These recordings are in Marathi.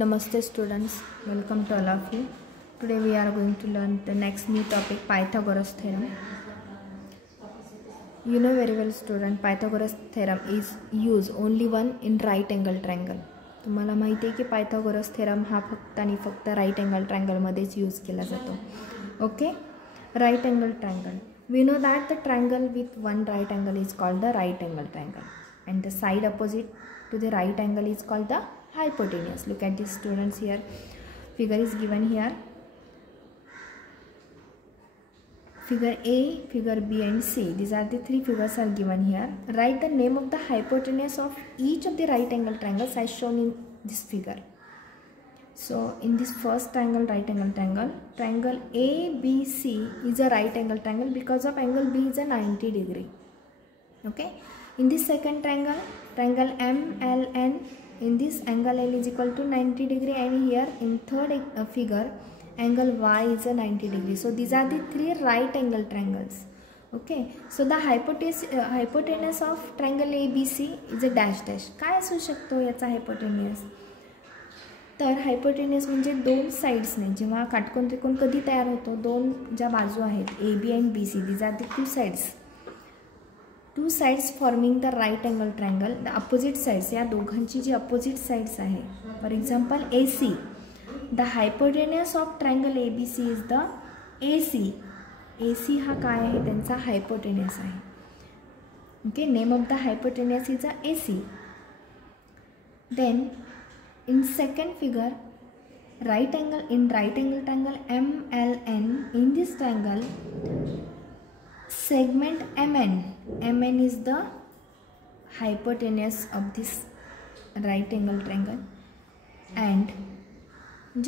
Namaste students, welcome to all of you. Today we are going to learn the next new topic, Pythagoras theorem. You know very well student, Pythagoras theorem is used only one in right angle triangle. तुम्हाला माहिती आहे की पायथागोरस थेरम हा फक्त आणि फक्त राईट अँगल ट्रायंगलमध्येच यूज केला जातो. Okay, right angle triangle. We know that the triangle with one right angle is called the right angle triangle and the side opposite to the right angle is called the hypotenuse. Look at these students here. Figure is given here. Figure A, figure B and C. These are the three figures are given here. Write the name of the hypotenuse of each of the right angle triangles as shown in this figure. So in this first triangle, right angle triangle, triangle ABC is a right angle triangle because of angle B is a 90 degree. Okay. In this second triangle, triangle MLN, in this angle L is equal to 90 degree, and here in third figure, angle Y is a 90 degree. So these are the three right angle triangles. Okay. So the hypotenuse of triangle ABC is a dash dash. काय असू शकतो याचा hypotenuse? तर हायपोटेन्यूस म्हणजे दोन साइड्सने जेव्हा काटकोन त्रिकोण कधी तयार होतो, दोन ज्या बाजू आहेत A B and B C, these are the two sides forming the right angle triangle. The opposite sides, या दोघांची जी अपोजिट साइड्स आहे, for example A C, the hypotenuse of triangle A B C is the A C. A C हा काय आहे, त्यांचा हायपोटेन्यूस आहे. Okay, name of the hypotenuse is a A C. Then in second figure, right angle triangle MLN, in this triangle segment MN is the hypotenuse of this right angle triangle, and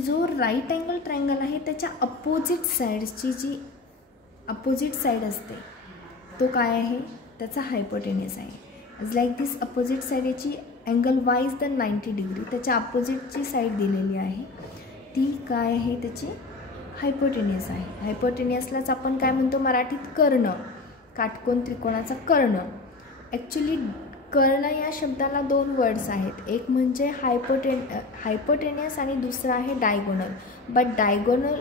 जो right angle triangle आहे त्याच्या अपोजिट साइड्सची जी अपोजिट साइड असते तो काय आहे, त्याचा हायपोटेन्यूस आहे. लाईक दिस अपोजिट साइड याची angle Y is the 90 degree, त्याच्या अपोजिटची साईड दिलेली आहे, ती काय आहे, त्याची हायपोटेन्यूस आहे. हायपोटेन्यूसलाच आपण काय म्हणतो मराठीत, कर्ण. काटकोन त्रिकोणाचा कर्ण. ॲक्च्युली कर्ण या शब्दाला दोन वर्ड्स आहेत, एक म्हणजे हायपोटेन्यूस आणि दुसरा आहे diagonal. But diagonal,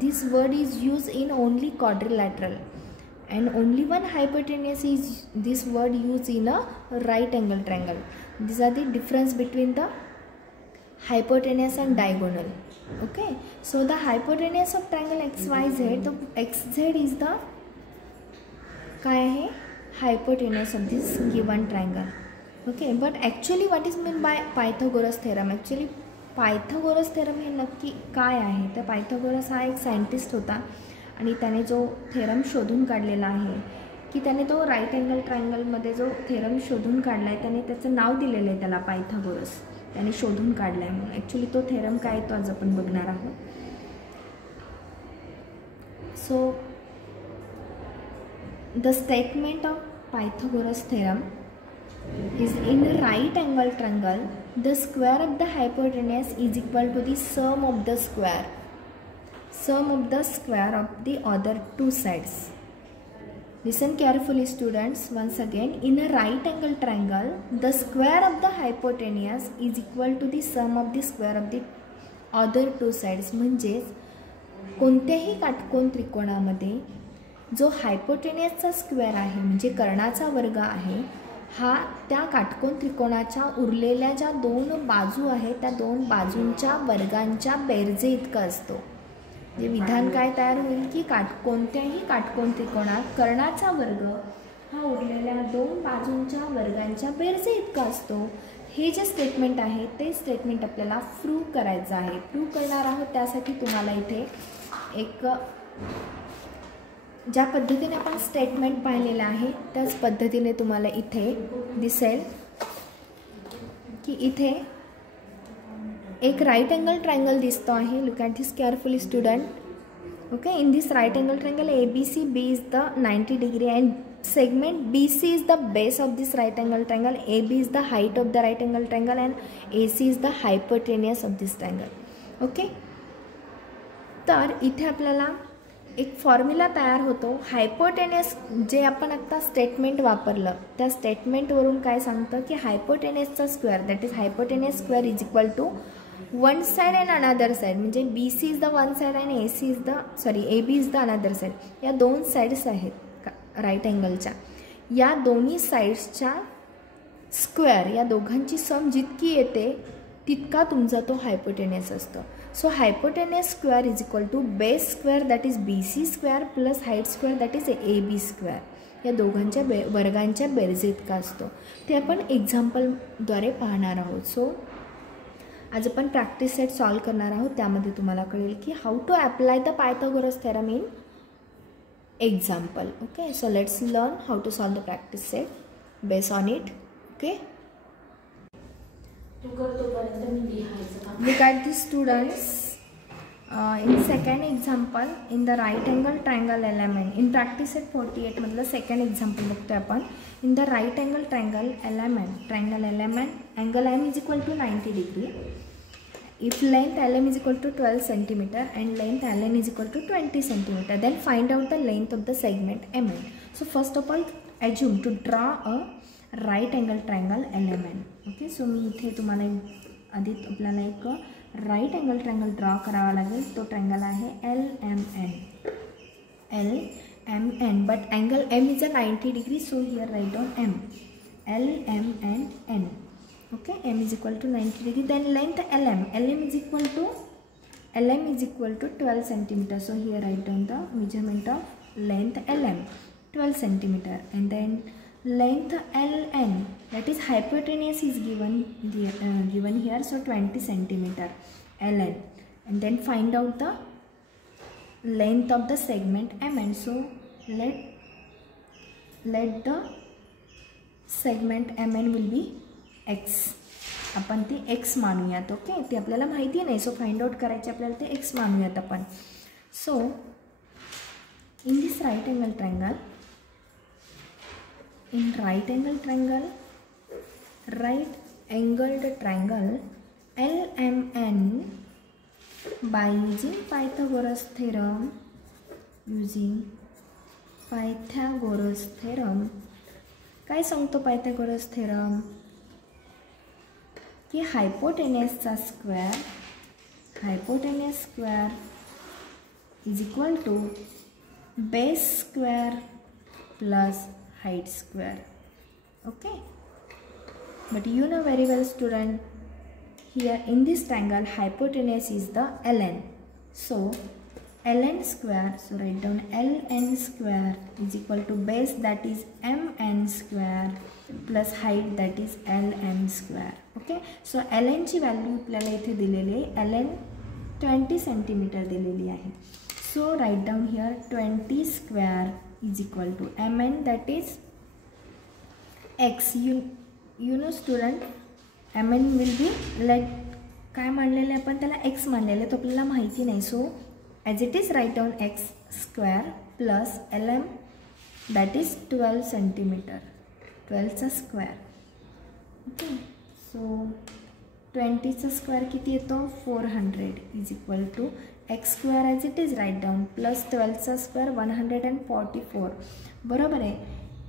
this word is use in only quadrilateral, and only one hypotenuse is this word used in a right angle triangle. These are the difference between the hypotenuse and diagonal. Okay, so the hypotenuse of triangle XYZ, the XZ is the काय आहे, hypotenuse of this given triangle. Okay, but actually what is meant by Pythagoras theorem? Actually Pythagoras theorem हे नक्की काय आहे, तर Pythagoras हा एक सायंटिस्ट होता आणि त्याने जो थेरम शोधून काढलेला आहे, की त्याने तो राईट अँगल ट्रायंगलमध्ये जो थेरम शोधून काढला आहे, त्याने त्याचं नाव दिलेलं आहे त्याला पायथागोरस. त्याने शोधून काढला आहे म्हणून. ॲक्च्युली तो थेरम काय तो आज आपण बघणार आहोत. So the statement of Pythagoras theorem is in a right angle triangle, the square of the hypotenuse is equal to the sum of the square of the other two sides. Listen carefully students, once again, in a right angle triangle, the square of the hypotenuse is equal to the sum of the square of the other two sides. म्हणजे कोणत्याही काटकोन त्रिकोणामध्ये जो हायपोटेन्यूसचा स्क्वेअर आहे, म्हणजे कर्णाचा वर्ग आहे, हा त्या काटकोन त्रिकोणाच्या उरलेल्या ज्या दोन बाजू आहेत त्या दोन बाजूंच्या वर्गांच्या बेरजे इतका असतो. जे विधान काय तयार होईल की कोणत्याही काटकोन त्रिकोणात कर्णाचा वर्ग हा उरलेल्या दोन बाजूंच्या वर्गांच्या बेरजे इतका असतो. हे जे स्टेटमेंट आहे ते स्टेटमेंट आपल्याला प्रूव्ह करायचं आहे. प्रूव्ह करणार आहोत, त्यासाठी तुम्हाला इथे एक ज्या पद्धतीने आपण स्टेटमेंट पाहिलेलं आहे त्याच पद्धतीने तुम्हाला इथे दिसेल की इथे एक राईट अँगल ट्रायंगल दिसतो आहे. Look at this carefully student. Okay, in this right angle triangle A B C, B is the 90 degree and segment B C is the base of this right angle triangle. A B is the height of the right angle triangle and A C is the hypotenuse of this triangle. Okay, तर इथे आपल्याला एक फॉर्म्युला तयार होतो. हायपोटेन्यूस जे आपण आता स्टेटमेंट वापरलं त्या स्टेटमेंटवरून काय सांगतं की हायपोटेन्यूसचा square, that is hypotenuse square is equal to one side and another side, म्हणजे B C is the one side and A C is the A B is the another side. या दोन साईड्स आहेत राईट अँगलच्या. या दोन्ही साईड्सच्या स्क्वेअर, या दोघांची सम जितकी येते तितका तुमचा तो हायपोटेनियस असतो. So hypotenuse square is equal to base square that is B C square plus height square that is A B square. या दोघांच्या वर्गांच्या बेरजे इतका असतो. ते आपण एक्झाम्पलद्वारे पाहणार आहोत. सो आज आपण प्रॅक्टिस सेट सॉल्व करणार आहोत. त्यामध्ये तुम्हाला कळेल की how to apply the Pythagoras theorem in example. Okay, so let's learn how to solve the practice set base on it. Okay, look at the students in second example in the right angle triangle element in practice set 48 मधलं सेकंड एक्झाम्पल बघतोय आपण. in the right angle triangle element angle m is equal to 90 degree if length lm is equal to 12 centimeter and length ln is equal to 20 centimeter, then find out the length of the segment mn. So first of all assume to draw a right angle triangle element. Okay, so मी इथे तुम्हाला आधी आपल्याला एक राईट अँगल ट्रायंगल ड्रॉ करावा लागेल. तो ट्रायंगल आहे LMN, but angle M is a 90 degree, so here write down M, LMNN. Okay, M is equal to 90 degree. Then length LM is equal to 12 centimetre, so here write down the measurement of length LM 12 centimeter. And then length LN, that is hypotenuse is given here, so 20 centimeter LN. And then find out the length of the segment MN. So let the segment MN will be X. आपण ते X मानूयात. ओके, ते आपल्याला माहिती नाही, सो फाइंड आउट करायचे आपल्याला ते X मानूयात आपण. So in this right angle triangle, in right angled triangle LMN, by using Pythagoras theorem, काय सांगतो पायथागोरस थेरम? की हायपोटेनियसचा square is equal to base square plus height square. Okay, but you know very well student, here in this triangle hypotenuse is the ln, so ln square, so write down ln square is equal to base that is mn square plus height that is ln square. Okay, so ln ची व्हॅल्यू आपल्याला इथे दिलेली आहे, ln 20 सेंटीमीटर दिलेली आहे. So write down here 20 square is equal to mn, that is x. You know student, mn will be let काय मानलेले आपण त्याला x मानलेले, तो आपल्याला माहिती नाही. So as it is write down x square plus lm that is 12 centimetre, 12चा स्क्वेअर. ओके, सो 20चा स्क्वेअर किती येतो 400 is equal to X square as it is write down plus 12चा स्क्वेअर 144. बरोबर आहे.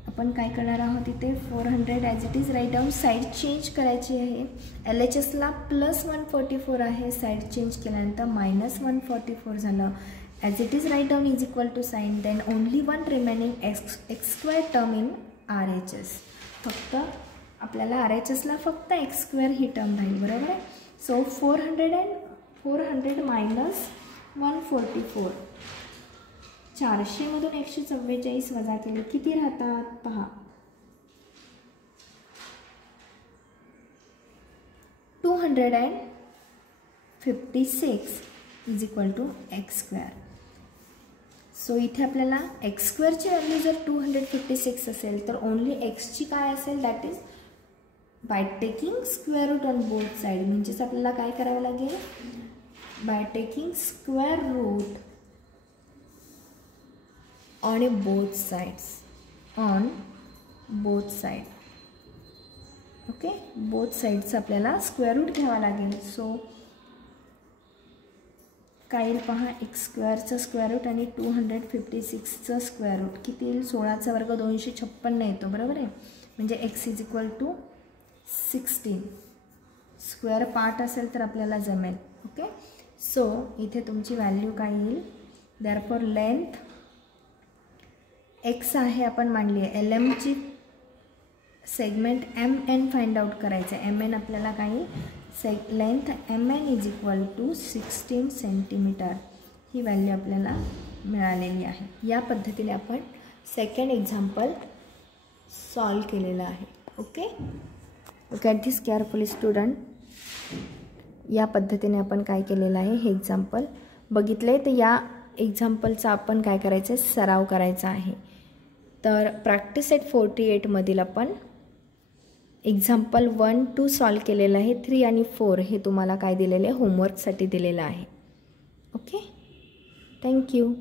आपण काय करणार आहोत इथे 400 as it is write down, side change करायची आहे. LHSला प्लस 144 आहे, साईड चेंज केल्यानंतर मायनस 144 झालं. As it is write down is equal to sign, then only one remaining X square term in RHS. फक्त आपल्याला RHSला फक्त एक्स स्क्वेअर ही टर्म राहील. बरोबर आहे. सो 400 मायनस 144, 400 मधून 144 वजा केले किती राहतात पहा, 256 is equal to X square. So इथे आपल्याला एक्स स्क्वेअरची व्हॅल्यू जर 256 असेल तर ओनली एक्सची काय असेल, that is by taking square root on both side. म्हणजेच आपल्याला काय करावं लागेल, by taking square root on both sides, okay, both sides आपल्याला स्क्वेअर रूट घ्यावा लागेल. सो काय येईल पहा, एक्स स्क्वेअरचा स्क्वेअर रूट आणि 256चं स्क्वेअर रूट किती येईल, 16चा वर्ग 256 येतो. बरोबर आहे. म्हणजे X is equal to 16. Square part असेल तर आपल्याला जमेल. ओके, सो इथे तुमची व्हॅल्यू काय येईल, देअरफॉर लेंथ एक्स आहे आपण मांडली आहे. एल एमची segment M N find out करायचं आहे. एम एन आपल्याला काही length M N is equal to 16 centimetre ही व्हॅल्यू आपल्याला मिळालेली आहे. या पद्धतीने आपण सेकंड एक्झाम्पल सॉल्व केलेलं आहे. Okay, look at this carefully student. या पद्धतीने आपण काय केलेलं आहे, हे एक्झाम्पल बघितलं आहे. तर या एक्झाम्पलचा आपण काय करायचं आहे, सराव करायचा आहे. तर प्रॅक्टिस एट 48 मधील आपण एक्झाम्पल 1 2 सॉल्व केलेलं आहे. 3 आणि 4 हे तुम्हाला काय दिलेले आहे, होमवर्कसाठी दिलेलं आहे. Okay, thank you.